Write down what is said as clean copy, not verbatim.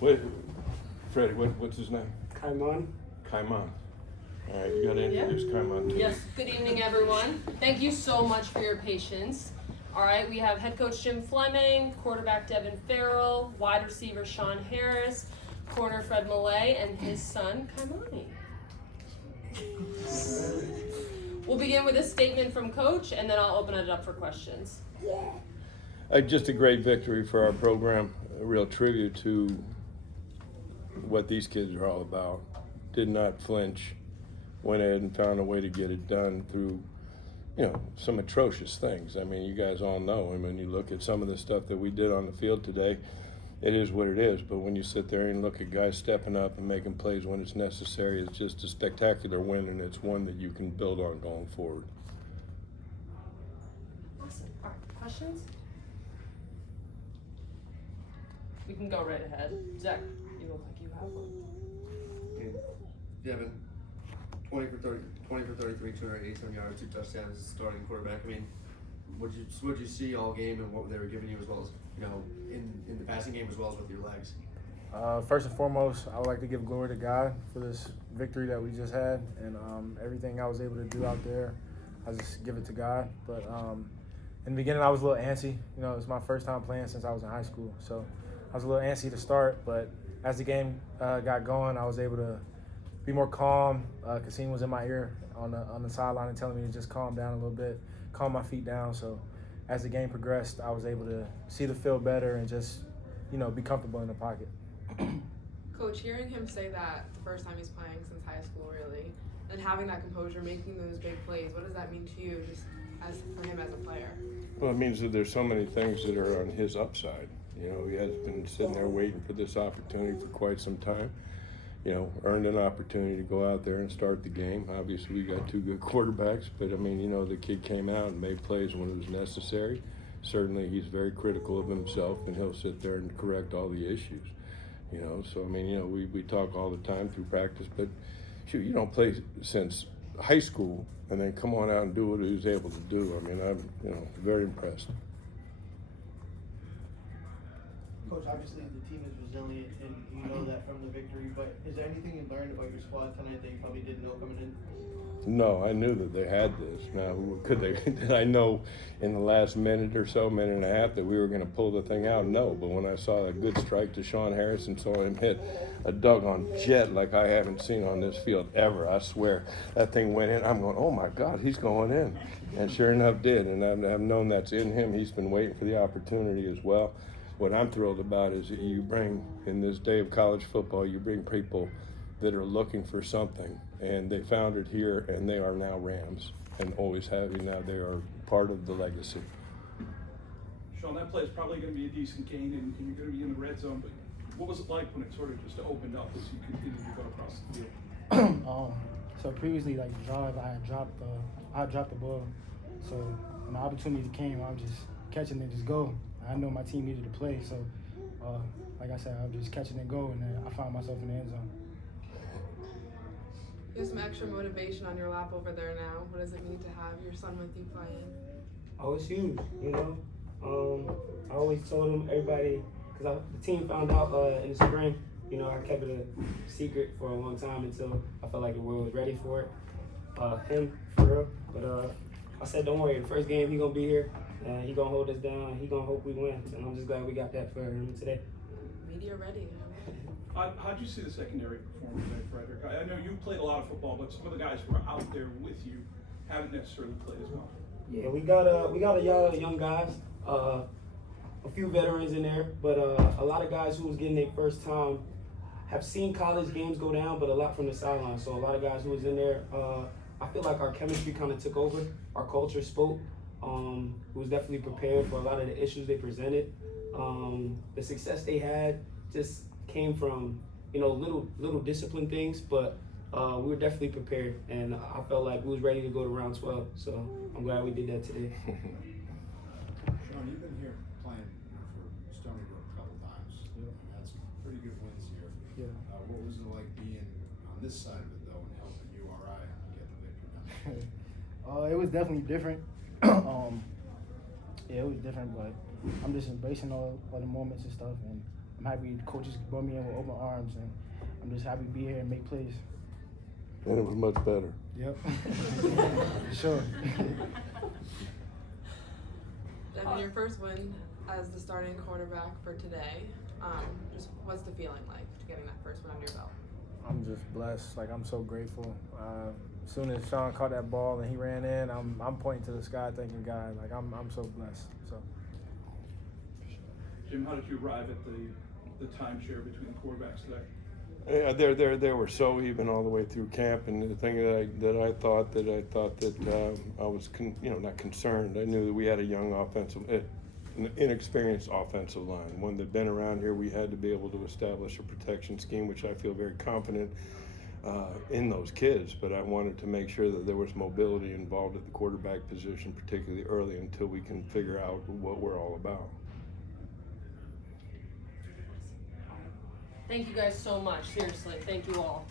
What, Freddy, what's his name? Kaiman. Kaiman. All right, you got to introduce Kaiman too. Yes, good evening, everyone. Thank you so much for your patience. All right, we have head coach Jim Fleming, quarterback Devin Farrell, wide receiver Shawn Harris, corner Freddy Mallay, and his son, Kaimani. We'll begin with a statement from Coach, and then I'll open it up for questions. Just a great victory for our program. A real tribute to what these kids are all about. Did not flinch. Went ahead and found a way to get it done through, some atrocious things. I mean, you guys all know. I mean, you look at some of the stuff that we did on the field today, it is what it is. But when you sit there and look at guys stepping up and making plays when it's necessary, it's just a spectacular win, and it's one that you can build on going forward. Awesome. All right, questions? We can go right ahead. Zach, you look like you have one. Okay. Devin, 20 for 33, 287 yards, 2 touchdowns, starting quarterback. I mean, what you see all game and what they were giving you, as well as in the passing game, as well as with your legs? First and foremost, I would like to give glory to God for this victory that we just had, and everything I was able to do out there, I just give it to God. But in the beginning, I was a little antsy. It was my first time playing since I was in high school, so I was a little antsy to start. But as the game got going, I was able to be more calm. Cassine was in my ear on the sideline and telling me to just calm down a little bit, calm my feet down. So as the game progressed, I was able to see the field better and just, be comfortable in the pocket. Coach, hearing him say that the first time he's playing since high school, really, and having that composure, making those big plays, what does that mean to you, just for him as a player? Well, it means that there's so many things that are on his upside. He has been sitting there waiting for this opportunity for quite some time. Earned an opportunity to go out there and start the game. Obviously, we got 2 good quarterbacks, but the kid came out and made plays when it was necessary. Certainly, he's very critical of himself, and he'll sit there and correct all the issues. So we talk all the time through practice, but shoot, you don't play since high school and then come on out and do what he was able to do. I mean, I'm very impressed. Coach, obviously the team is resilient, and you know that from the victory, but is there anything you learned about your squad tonight that you probably didn't know coming in? No, I knew that they had this. Now, could they? Did I know in the last minute or so, minute and a half, that we were going to pull the thing out? No, but when I saw a good strike to Shawn Harris and saw him hit a doggone jet like I haven't seen on this field ever, I swear, that thing went in. I'm going, oh my God, he's going in. And sure enough did, and I've known that's in him. He's been waiting for the opportunity as well. What I'm thrilled about is that you bring, in this day of college football, you bring people that are looking for something, and they found it here, and they are now Rams, and always have been. Now they are part of the legacy. Shawn, that play is probably going to be a decent gain, and you're going to be in the red zone, but what was it like when it sort of just opened up as you continued to go across the field? So previously, like the drive, I dropped the ball. So when the opportunity came, I was just catching and just go. I know my team needed to play, so like I said, I was just catching and go, and then I found myself in the end zone. You have some extra motivation on your lap over there now. What does it mean to have your son with you playing? Oh, it's huge, I always told him, everybody, because the team found out in the spring, I kept it a secret for a long time until I felt like the world was ready for it. Him, for real. But I said, don't worry, the first game he going to be here, and he going to hold us down, he going to hope we win. And I'm just glad we got that for him today. Media ready. How'd you see the secondary performance today, Frederick? I know you played a lot of football, but some of the guys who are out there with you haven't necessarily played as well. Yeah, we got a lot of young guys, a few veterans in there, but a lot of guys who was getting their first time have seen college games go down, but a lot from the sideline. So a lot of guys who was in there, I feel like our chemistry kind of took over. Our culture spoke. Was definitely prepared for a lot of the issues they presented. The success they had just came from little discipline things, but we were definitely prepared, and I felt like we was ready to go to round 12. So I'm glad we did that today. Shawn, you've been here playing for Stony Brook a couple times. Yeah. Had some pretty good wins here. Yeah. What was it like being on this side of it though, and helping URI get the victory done? It was definitely different. Yeah, it was different, but I'm just embracing all the moments and stuff, and I'm happy the coaches brought me in with open arms, and I'm just happy to be here and make plays. And it was much better. Yep. For sure. Devin, your first win as the starting quarterback for today. Just what's the feeling like getting that first win under your belt? I'm just blessed. Like, I'm so grateful. As soon as Shawn caught that ball and he ran in, I'm pointing to the sky, thanking God. Like, I'm so blessed. So. Jim, how did you arrive at the timeshare between the quarterbacks today? Yeah, they were so even all the way through camp, and the thing that I thought that I was not concerned. I knew that we had a young an inexperienced offensive line, one that'd been around here. We had to be able to establish a protection scheme, which I feel very confident in those kids. But I wanted to make sure that there was mobility involved at the quarterback position, particularly early, until we can figure out what we're all about. Thank you guys so much. Seriously, thank you all.